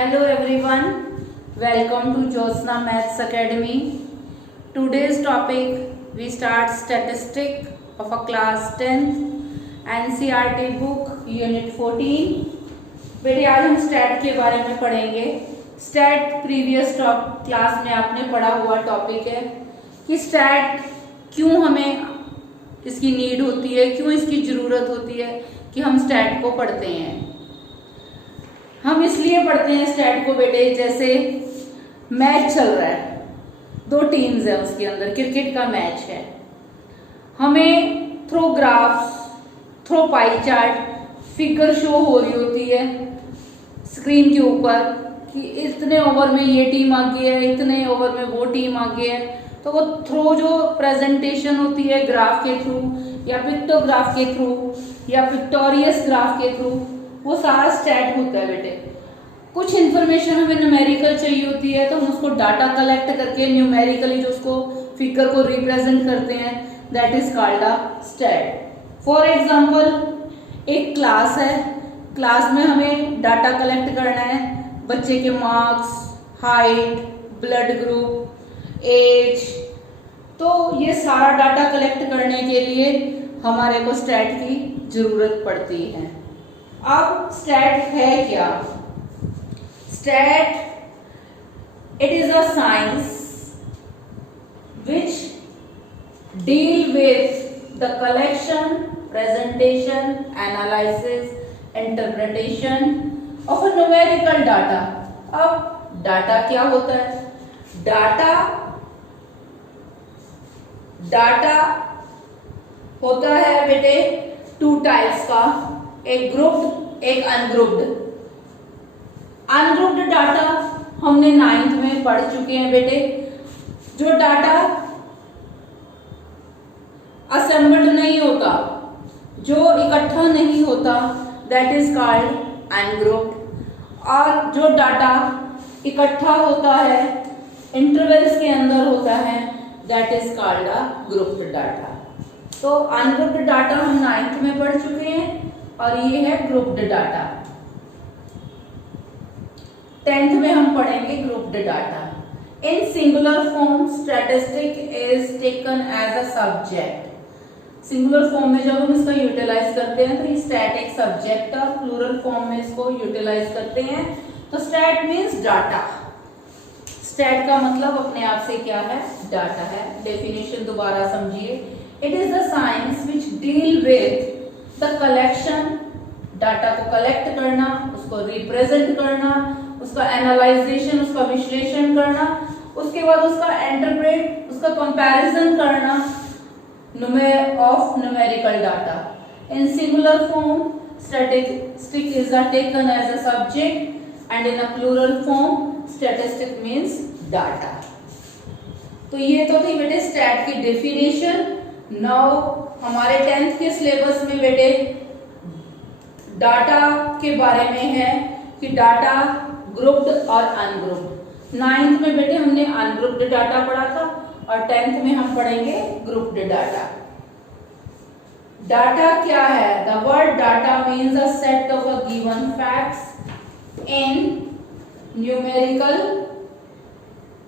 Hello everyone, welcome to Josna Maths Academy. Today's topic we start statistic of a class 10th NCERT book unit 14. बेटे आज हम stat के बारे में पढ़ेंगे. स्टैट प्रीवियस क्लास में आपने पढ़ा हुआ टॉपिक है कि स्टैट क्यों हमें इसकी नीड होती है, क्यों इसकी ज़रूरत होती है कि हम स्टैट को पढ़ते हैं. हम इसलिए पढ़ते हैं स्टैट को बेटे, जैसे मैच चल रहा है, दो टीम्स है उसके अंदर, क्रिकेट का मैच है, हमें through graphs, through pie chart, figure show हो रही होती है स्क्रीन के ऊपर कि इतने ओवर में ये टीम आगे है, इतने ओवर में वो टीम आगे है. तो वो थ्रो जो प्रेजेंटेशन होती है ग्राफ के थ्रू या पिक्टोग्राफ के थ्रू या पिक्टोरियस ग्राफ के थ्रू, वो सारा स्टैट होता है बेटे. कुछ इन्फॉर्मेशन हमें न्यूमेरिकल चाहिए होती है तो हम उसको डाटा कलेक्ट करके न्यूमेरिकली जो उसको फिगर को रिप्रेजेंट करते हैं, that is called a stat. For example एक क्लास है, क्लास में हमें डाटा कलेक्ट करना है, बच्चे के marks, height, blood group, age. तो ये सारा डाटा कलेक्ट करने के लिए हमारे को स्टैट की जरूरत पड़ती है. अब स्टैट है क्या? Stat it is a science which deal with the collection, presentation, analysis, interpretation of a numerical data. अब डाटा क्या होता है? डाटा होता है बेटे टू टाइप्स का, एक ग्रुप्ड एक अनग्रुप्ड. अनग्रुप्ड डाटा हमने 9th में पढ़ चुके हैं बेटे. जो डाटा असेंबल्ड नहीं होता, जो इकट्ठा नहीं होता, दैट इज कॉल्ड अनग्रुप्ड. और जो डाटा इकट्ठा होता है, इंटरवल्स के अंदर होता है, that is called a grouped data. तो अनग्रुप्ड डाटा हम 9th में पढ़ चुके हैं और ये है ग्रुप्ड डाटा. 10th में हम पढ़ेंगे grouped data. In singular form statistic is taken as a subject. Singular form में जब हम इसका यूटिलाइज करते हैं तो ये स्टैट एक सब्जेक्ट है, प्लूरल फॉर्म में इसको यूटिलाइज करते हैं तो स्टैट मीन्स डाटा. स्टैट का मतलब अपने आप से क्या है? डाटा है. डेफिनेशन दोबारा समझिए. It is the science which deal with the collection, data को कलेक्ट करना, उसको रिप्रेजेंट करना, उसका एनालाइजेशन, उसका विश्लेषण करना, उसके बाद उसका इंटरप्रेट, उसका कंपैरिजन करना of numerical data. In singular form statistic is taken as a subject and in a plural form statistic means data. तो ये तो थी बेटे स्टैट की डेफिनेशन. नाउ हमारे 10th के सिलेबस में बेटे डाटा के बारे में है कि डाटा ग्रुप्ड और अनग्रुप्ड. 9th में बेटे हमने अनग्रुप्ड डाटा पढ़ा था और 10th में हम पढ़ेंगे ग्रुप्ड डाटा. डाटा क्या है? The word data means a set of a given facts in numerical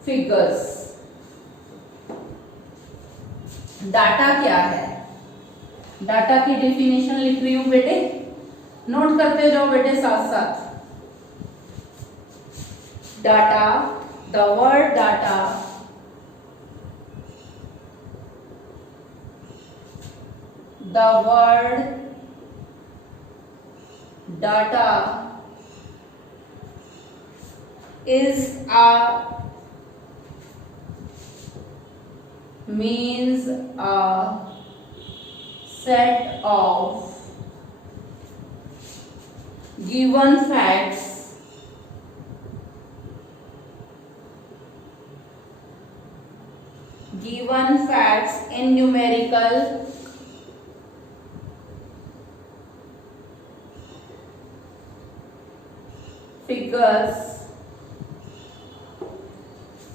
figures. Data क्या है? डाटा की डेफिनेशन लिख रही हूं बेटे, नोट करते जाओ बेटे साथ साथ. Data, the word data the word data is a means a set of given facts in numerical figures.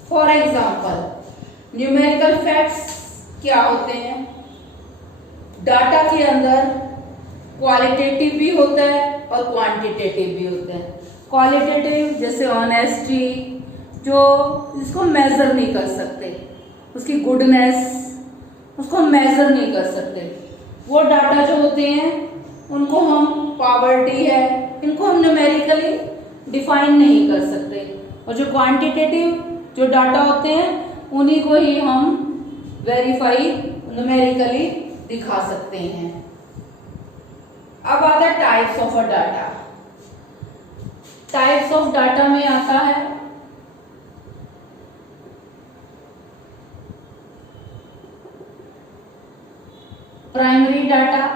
For example, numerical facts क्या होते हैं? डाटा के अंदर क्वालिटेटिव भी होता है और क्वांटिटेटिव भी होता है. क्वालिटेटिव जैसे ऑनेस्टी, जो इसको मेजर नहीं कर सकते, उसकी गुडनेस उसको मेजर नहीं कर सकते। वो डाटा जो होते हैं उनको हम, पॉवर्टी है, इनको हम न्यूमेरिकली डिफाइन नहीं कर सकते। और जो क्वांटिटेटिव जो डाटा होते हैं उन्हीं को ही हम वेरीफाई न्यूमेरिकली दिखा सकते हैं। अब आता है types of a data. Types of data में आता है प्राइमरी डाटा,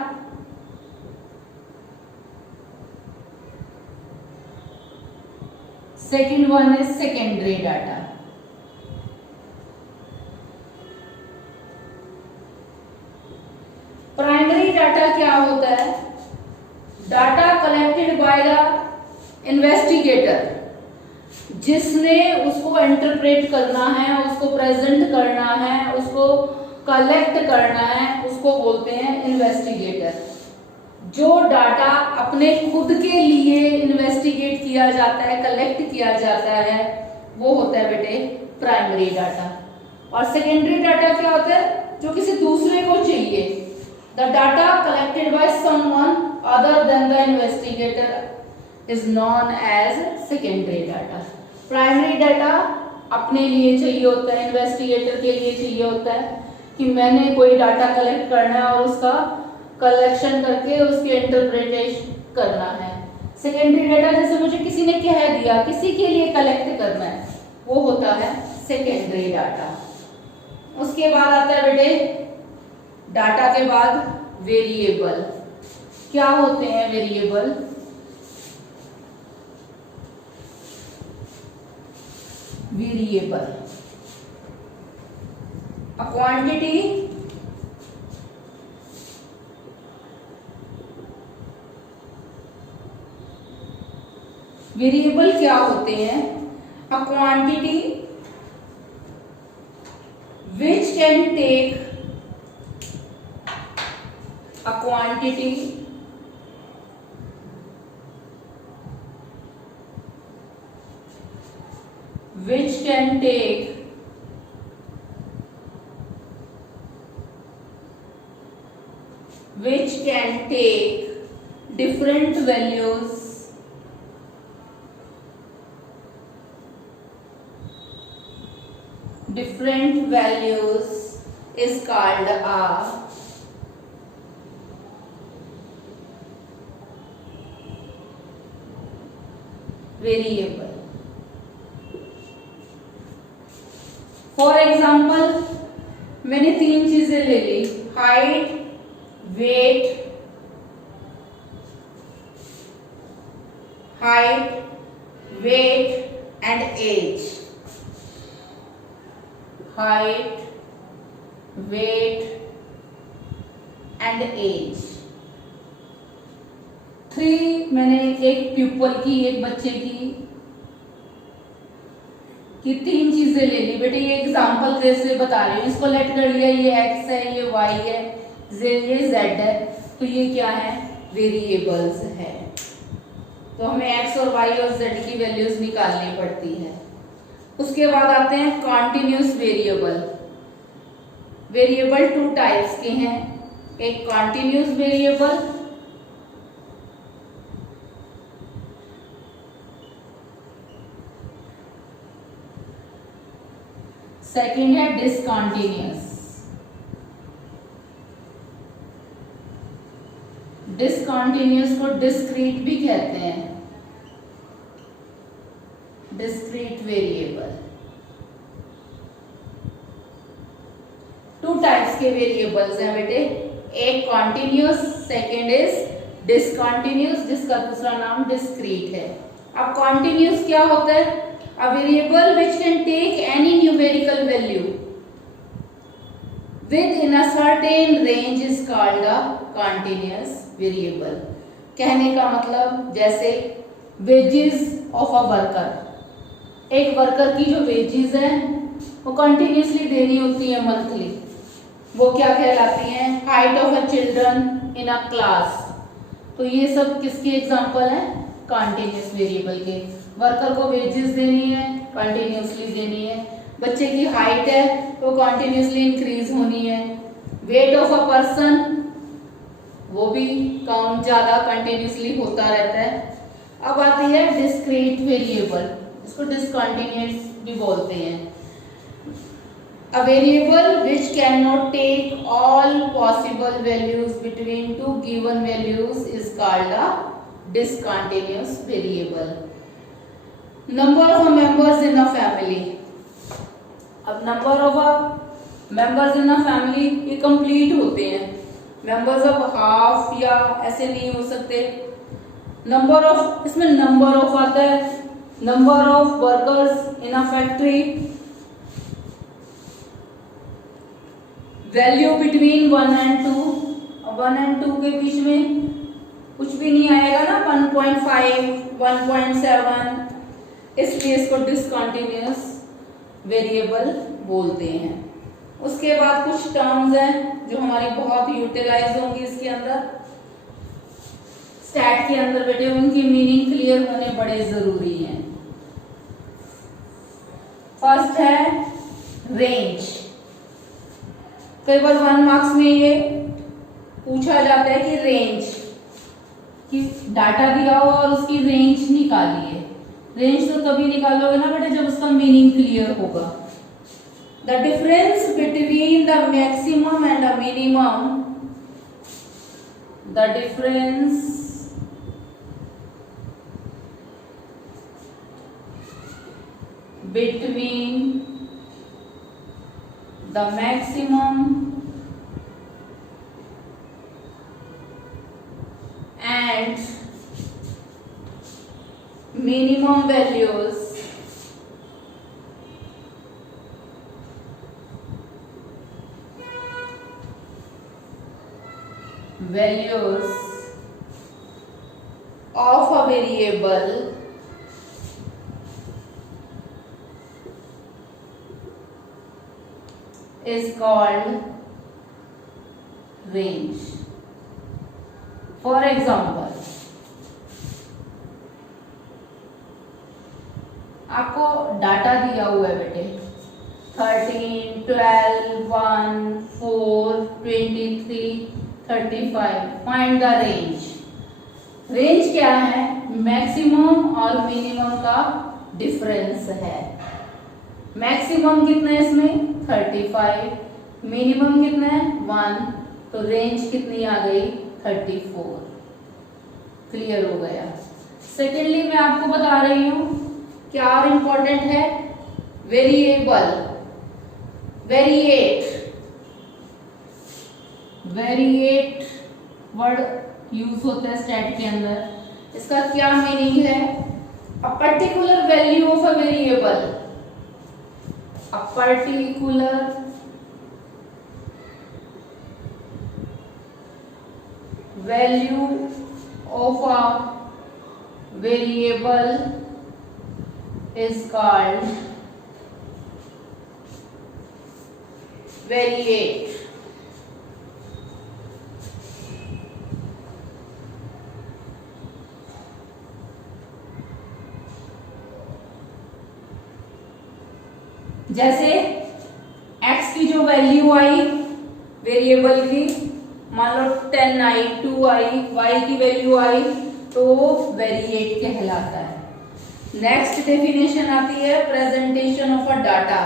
सेकेंड वन है सेकेंडरी डाटा। प्राइमरी डाटा क्या होता है? Data collected by the investigator, जिसने उसको इंटरप्रेट करना है, उसको प्रेजेंट करना है, उसको कलेक्ट करना है, उसको बोलते हैं इन्वेस्टिगेटर। जो डाटा अपने खुद के लिए इन्वेस्टिगेट किया जाता है, कलेक्ट किया जाता है, वो होता है बेटे प्राइमरी डाटा। और सेकेंडरी डाटा क्या होता है? जो किसी दूसरे को चाहिए, the data collected by someone other than the investigator is known as secondary data. Primary data अपने लिए चाहिए होता है, इन्वेस्टिगेटर के लिए चाहिए होता है कि मैंने कोई डाटा कलेक्ट करना है और उसका कलेक्शन करके उसके इंटरप्रिटेशन करना है। सेकेंडरी डाटा जैसे मुझे किसी ने कह दिया, किसी के लिए कलेक्ट करना है, वो होता है सेकेंडरी डाटा। उसके बाद आता है बेटे डाटा के बाद वेरिएबल। क्या होते हैं variable? Variable a quantity variable क्या होते हैं? a quantity which can take a quantity which can take different values is called a variable. For example मैंने 3 चीजें ले ली, height, weight, and age. Height, weight and age. 3 मैंने एक pupal की, एक बच्चे की, कि 3 चीजें ले ली। बेटे ये एग्जाम्पल जैसे बता रही हूँ, इसको लेट कर लिया, ये x है, ये y है, ये z है, तो ये क्या है? वेरिएबल्स है। तो हमें x और y और z की वैल्यूज निकालनी पड़ती है। उसके बाद आते हैं कॉन्टिन्यूस वेरिएबल। वेरिएबल 2 टाइप्स के हैं, एक कॉन्टिन्यूस वेरिएबल, सेकेंड है डिसकंटिन्यूअस। डिसकंटिन्यूअस को डिस्क्रीट भी कहते हैं, डिस्क्रीट वेरिएबल। 2 टाइप्स के वेरिएबल्स हैं बेटे, एक कॉन्टिन्यूअस, सेकेंड इज डिसकंटिन्यूअस, जिसका दूसरा नाम डिस्क्रीट है। अब कॉन्टिन्यूअस क्या होता है? A variable which can take any numerical value within a certain range is called a continuous variable। कहने का मतलब जैसे wages of a worker, एक वर्कर की जो वेजेस हैं वो कंटिन्यूसली देनी होती है मंथली, वो क्या कहलाती हैं? Height of a children in a class. तो ये सब किसके एग्जाम्पल हैं? कंटिन्यूस वेरिएबल के। वर्कर को वेजेस देनी है, कंटिन्यूसली देनी है। बच्चे की हाइट है तो कंटिन्यूसली इंक्रीज होनी है। वेट ऑफ अ पर्सन, वो भी काउंट ज्यादा कंटिन्यूसली होता रहता है। अब आती है डिस्क्रीट वेरिएबल, इसको डिसकंटिन्यूस भी बोलते हैं। A variable which cannot take all possible values between two given values is called a discontinuous variable. Number of members in a family. अब number of members in a family ये complete होते हैं। members of half या ऐसे नहीं हो सकते। number of, इसमें number of आता है, number of workers in a factory, value between 1 and 2, 1 and 2 के बीच में कुछ भी नहीं आएगा ना, 1.5, 1.7, इसलिए इसको डिसकंटिन्यूअस वेरिएबल बोलते हैं। उसके बाद कुछ टर्म्स हैं जो हमारी बहुत यूटिलाइज होंगी इसके अंदर, स्टैट के अंदर बेटे, उनकी मीनिंग क्लियर होने बड़े जरूरी हैं। फर्स्ट है रेंज। कई बार 1 मार्क्स में ये पूछा जाता है कि रेंज कि डाटा दिया हो और उसकी रेंज निकालिए। रेंज तो तभी निकालोगे ना बेटा जब उसका मीनिंग क्लियर होगा। The difference between the maximum and the minimum, the difference between the maximum and minimum values of a variable is called range. For example, आपको डाटा दिया हुआ है बेटे 13, 12, 1, 4, 23, 35, फाइंड द रेंज। रेंज क्या है? Maximum और minimum का difference है। मैक्सिमम कितना है इसमें? 35, मिनिमम कितना है? 1, तो रेंज कितनी आ गई? 34। क्लियर हो गया। सेकेंडली मैं आपको बता रही हूं क्या और इंपॉर्टेंट है, वेरिएबल, वेरिएट वर्ड यूज होता है स्टैट के अंदर। इसका क्या मीनिंग है? अ particular value of a variable, a particular value of a variable is called variate। जैसे x की जो वैल्यू आई वेरिएबल की, मान लो 10 आई, 2 आई, y की वैल्यू आई, तो वो वेरिएट कहलाता है। नेक्स्ट डेफिनेशन आती है presentation of a data.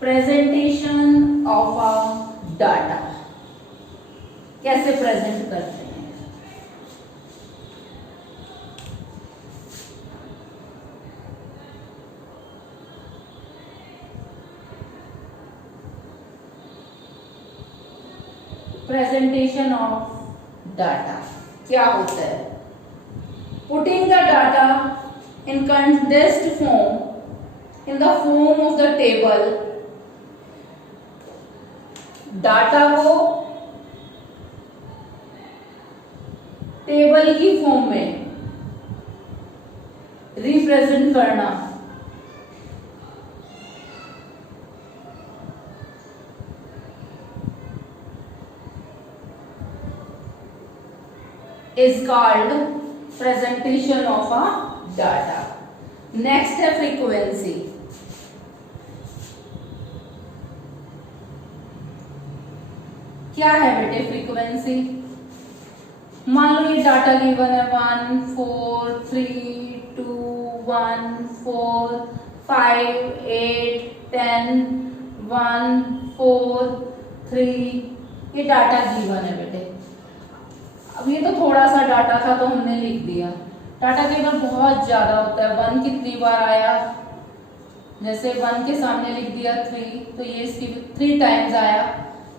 Presentation of a data कैसे प्रेजेंट करते हैं? प्रेजेंटेशन ऑफ डाटा क्या होता है? Putting the data in condensed form in the form of the table. Data को टेबल की फॉर्म में रिप्रेजेंट करना। is called presentation of a data. Next है frequency. क्या है बेटे फ्रीक्वेंसी? मान लो ये डाटा गिवन है 1 4 3 2 1 4 5 8 10 1 4 3 ये डाटा गिवन है बेटे। अब ये तो थोड़ा सा डाटा था तो हमने लिख दिया। डाटा कई बार बहुत ज्यादा होता है। 1 कितनी बार आया, जैसे 1 के सामने लिख दिया 3 तो ये इसकी 3 टाइम्स आया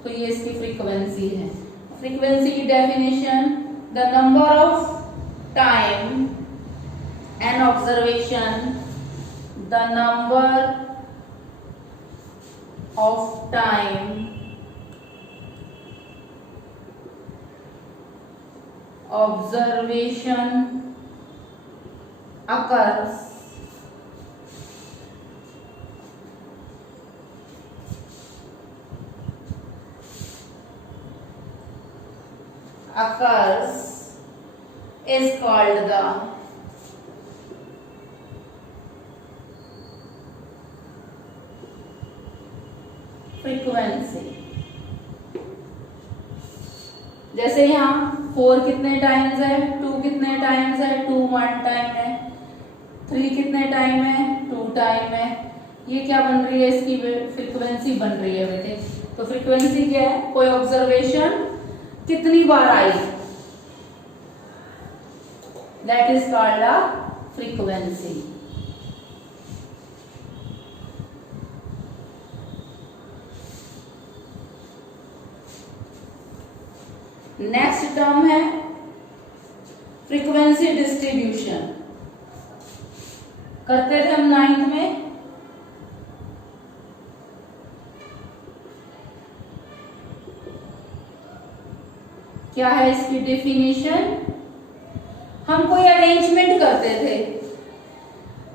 तो ये इसकी फ्रीक्वेंसी है। फ्रीक्वेंसी की definition, the number of time an observation, the number of time observation occurs is called the frequency. जैसे यहाँ 4 कितने टाइम्स है, 2 कितने टाइम्स है, 2 1 टाइम है, 3 कितने टाइम है, 2 टाइम है। ये क्या बन रही है, इसकी फ्रीक्वेंसी बन रही है बेटे। तो फ्रीक्वेंसी क्या है, कोई ऑब्जर्वेशन कितनी बार आई, that is called a frequency. Next term है फ्रीक्वेंसी डिस्ट्रीब्यूशन। करते थे हम 9th में। क्या है इसकी डेफिनेशन? हम कोई अरेंजमेंट करते थे,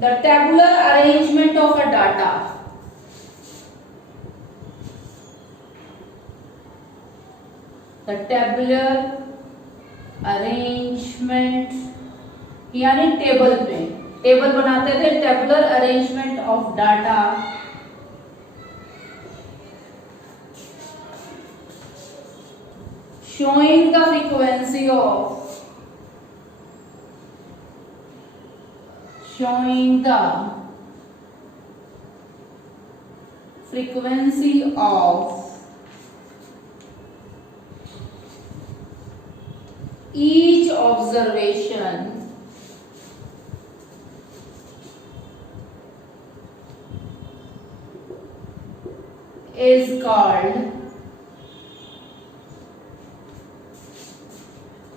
the tabular arrangement of a data. The tabular arrangement यानी टेबल पे टेबल बनाते थे, tabular arrangement of data showing the frequency of each observation is called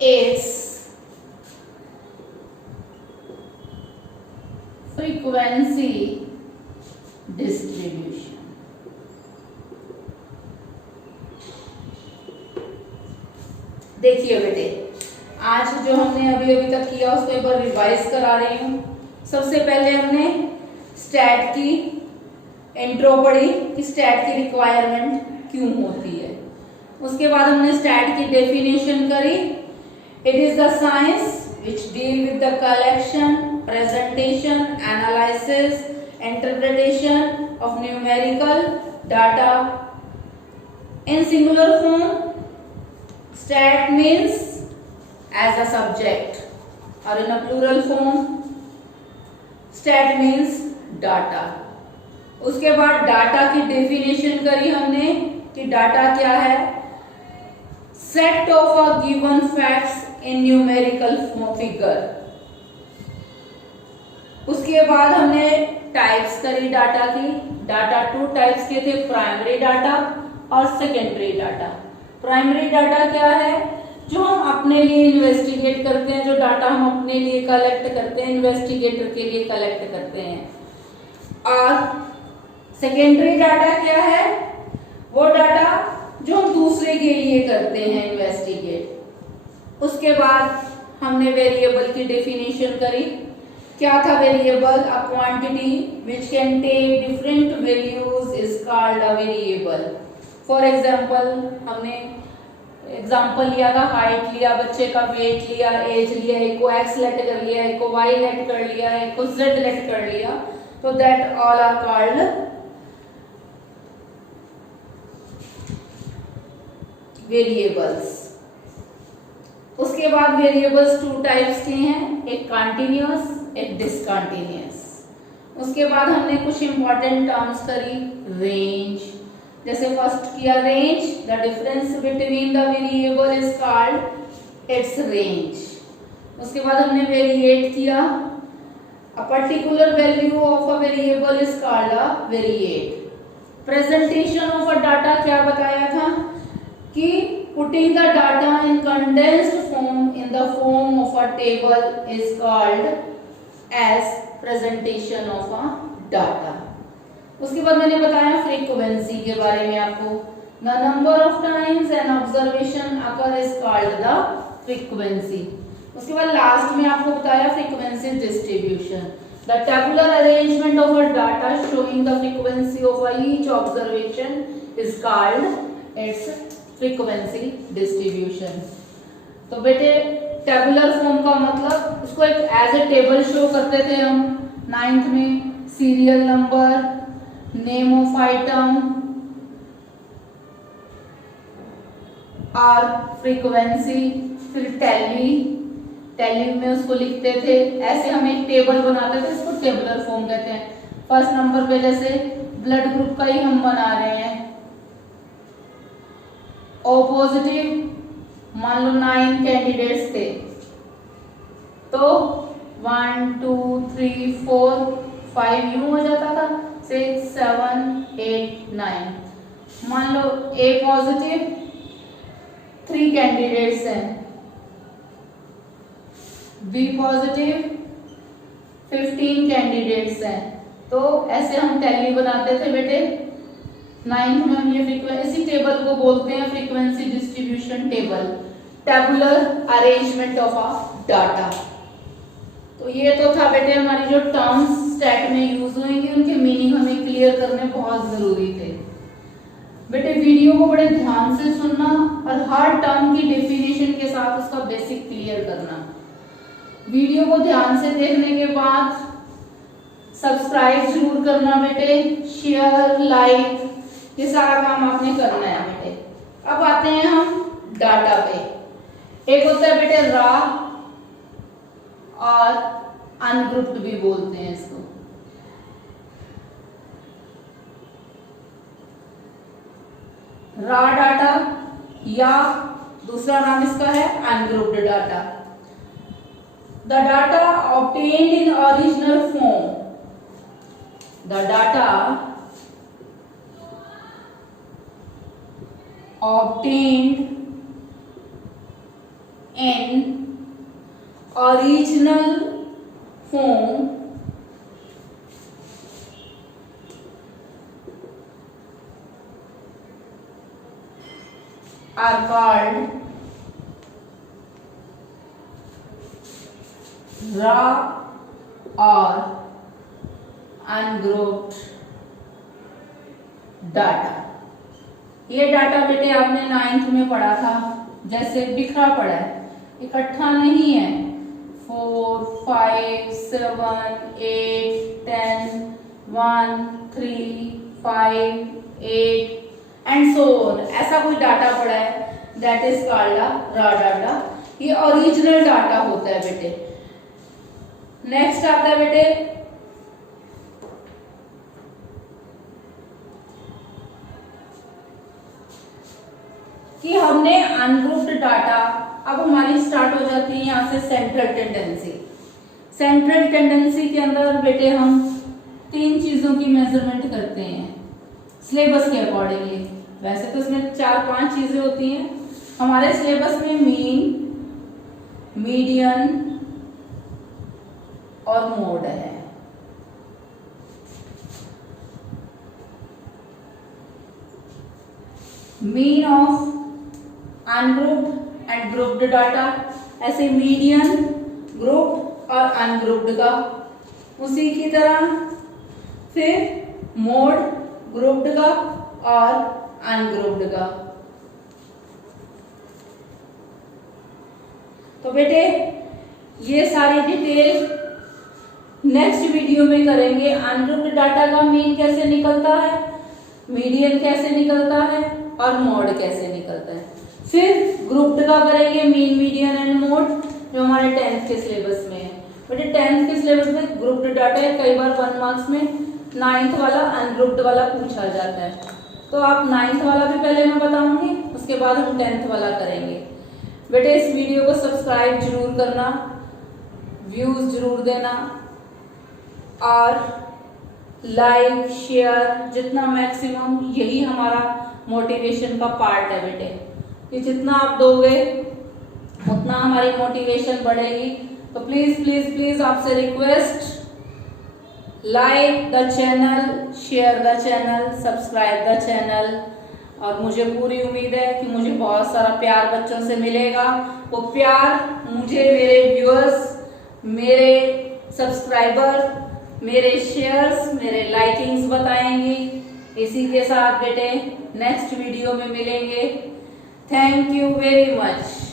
its frequency distribution. देखिए बेटे, आज जो हमने अभी तक किया उसको एक बार रिवाइज करा रही हूँ। सबसे पहले हमने स्टैट की इंट्रो पढ़ी कि स्टैट की रिक्वायरमेंट क्यों होती है। उसके बाद हमने स्टैट की डेफिनेशन करी। It is the science which deal with the collection, presentation, analysis, interpretation of numerical data in singular form. Stat means as a subject, or in a plural form stat means data. उसके बाद data की definition करी हमने कि data क्या है, set of a given facts in numerical figure. उसके बाद हमने टाइप्स करी डाटा की। डाटा 2 टाइप्स के थे, प्राइमरी डाटा और सेकेंडरी डाटा। प्राइमरी डाटा क्या है, जो हम अपने लिए इन्वेस्टिगेट करते हैं, जो डाटा हम अपने लिए कलेक्ट करते हैं, इन्वेस्टिगेटर के लिए कलेक्ट करते हैं। और सेकेंडरी डाटा क्या है, वो डाटा जो हम दूसरे के लिए करते हैं इन्वेस्टिगेट। उसके बाद हमने वेरिएबल की डेफिनेशन करी। क्या था variable? A quantity which can take different values is called a variable. For example हमने एग्जाम्पल लिया था, हाइट लिया, बच्चे का वेट लिया, एज लिया, एक को एक्स लेट कर लिया, एक को वाई लेट कर लिया, एक को जेड लेट कर लिया, तो that all are called variables. उसके बाद वेरिएबल्स टू टाइप्स के हैं, एक कंटिन्यूअस, एक डिसकंटिन्यूअस। उसके बाद हमने कुछ इंपॉर्टेंट टर्म्स करी, रेंज, जैसे फर्स्ट किया range, the difference between the variable is called its range. उसके बाद हमने वेरिएट किया, a particular value of a variable is called a variate. Presentation of a data क्या बताया था कि putting the data in condensed form in the form of a table is called as presentation of a data. उसके बाद मैंने बताया frequency के बारे में आपको, the number of times an observation occur is called the frequency. उसके बाद लास्ट में आपको बताया frequency distribution, the tabular arrangement of a data showing the frequency of each observation is called its frequency distribution. तो बेटे tabular form का मतलब उसको एक एज ए टेबल शो करते थे हम 9th में, serial number, name of item और फ्रीक्वेंसी, फिर टैली में उसको लिखते थे। ऐसे हम एक टेबल बनाते थे, इसको टेबुलर फॉर्म कहते हैं। फर्स्ट नंबर पे जैसे ब्लड ग्रुप का ही हम बना रहे हैं, ओ पॉजिटिव, मान लो 9 कैंडिडेट्स थे, तो 1 2 3 4 5 यूं हो जाता था, 6 7 8 9। मान लो ए पॉजिटिव 3 कैंडिडेट्स हैं, बी पॉजिटिव 15 कैंडिडेट्स हैं, तो ऐसे हम टैली बनाते थे बेटे 9th में। हम ये फ्रीक्वेंसी टेबल को बोलते हैं frequency distribution table, tabular arrangement of a data. तो ये तो था बेटे हमारी जो टर्म्स स्टैट में यूज होंगे, उनके मीनिंग हमें क्लियर करने बहुत जरूरी थे। बेटे वीडियो को बड़े ध्यान से सुनना और हर टर्म की डेफिनेशन के साथ उसका बेसिक क्लियर करना। वीडियो को ध्यान से देखने के बाद सब्सक्राइब जरूर करना बेटे, शेयर, लाइक, ये सारा काम आपने करना है बेटे। अब आते हैं हम डाटा पे। एक होता है बेटे रॉ और अनग्रुप्ड भी बोलते हैं इसको। रॉ डाटा या दूसरा नाम इसका है ungrouped data. The data obtained in original form, the data obtained in original form are called raw or ungrouped data। ये डाटा बेटे आपने 9th में पढ़ा था, जैसे बिखरा पड़ा है, इकट्ठा नहीं है। 4 5 7 8 10 1 3 5 8 एंड सो ऑन, ऐसा कोई डाटा पड़ा है, that is called a raw data. ये ओरिजिनल डाटा होता है बेटे। नेक्स्ट आता है बेटे कि हमने अनग्रुप्ड डाटा, अब हमारी स्टार्ट हो जाती है यहाँ से सेंट्रल टेंडेंसी। सेंट्रल टेंडेंसी के अंदर बेटे हम 3 चीजों की मेजरमेंट करते हैं सिलेबस के अकॉर्डिंगली। वैसे तो इसमें 4-5 चीजें होती हैं, हमारे सिलेबस में मीन, मीडियन और मोड है। Mean of ungrouped and grouped data, ऐसे मीडियन, ग्रुप्ड और अनग्रुप्ड का। उसी की तरह फिर मोड ग्रुप्ड का और अनग्रुप्ड का। तो बेटे ये सारी डिटेल नेक्स्ट वीडियो में करेंगे। अनग्रुप्ड डाटा का मीन कैसे निकलता है, मीडियन कैसे निकलता है और मोड कैसे निकलता है। फिर ग्रुप्ड का करेंगे, मीन, मीडियन एंड मोड, जो हमारे 10th के सिलेबस में है। बेटे 10th के सिलेबस में ग्रुप्ड डाटा है, कई बार 1 मार्क्स में 9th वाला अनग्रुप्ड वाला पूछा जाता है। तो आप 9th वाला भी पहले मैं बताऊंगी, उसके बाद हम 10th वाला करेंगे। बेटे इस वीडियो को सब्सक्राइब जरूर करना, व्यूज जरूर देना और लाइक शेयर जितना मैक्सिमम, यही हमारा मोटिवेशन का पार्ट है बेटे। कि जितना आप दोगे उतना हमारी मोटिवेशन बढ़ेगी। तो प्लीज प्लीज प्लीज आपसे request, like the channel, share the channel, subscribe the channel. और मुझे पूरी उम्मीद है कि मुझे बहुत सारा प्यार बच्चों से मिलेगा। वो प्यार मुझे मेरे व्यूअर्स, मेरे सब्सक्राइबर, मेरे शेयर्स, मेरे लाइकिंग्स बताएंगे। इसी के साथ बेटे नेक्स्ट वीडियो में मिलेंगे। Thank you very much.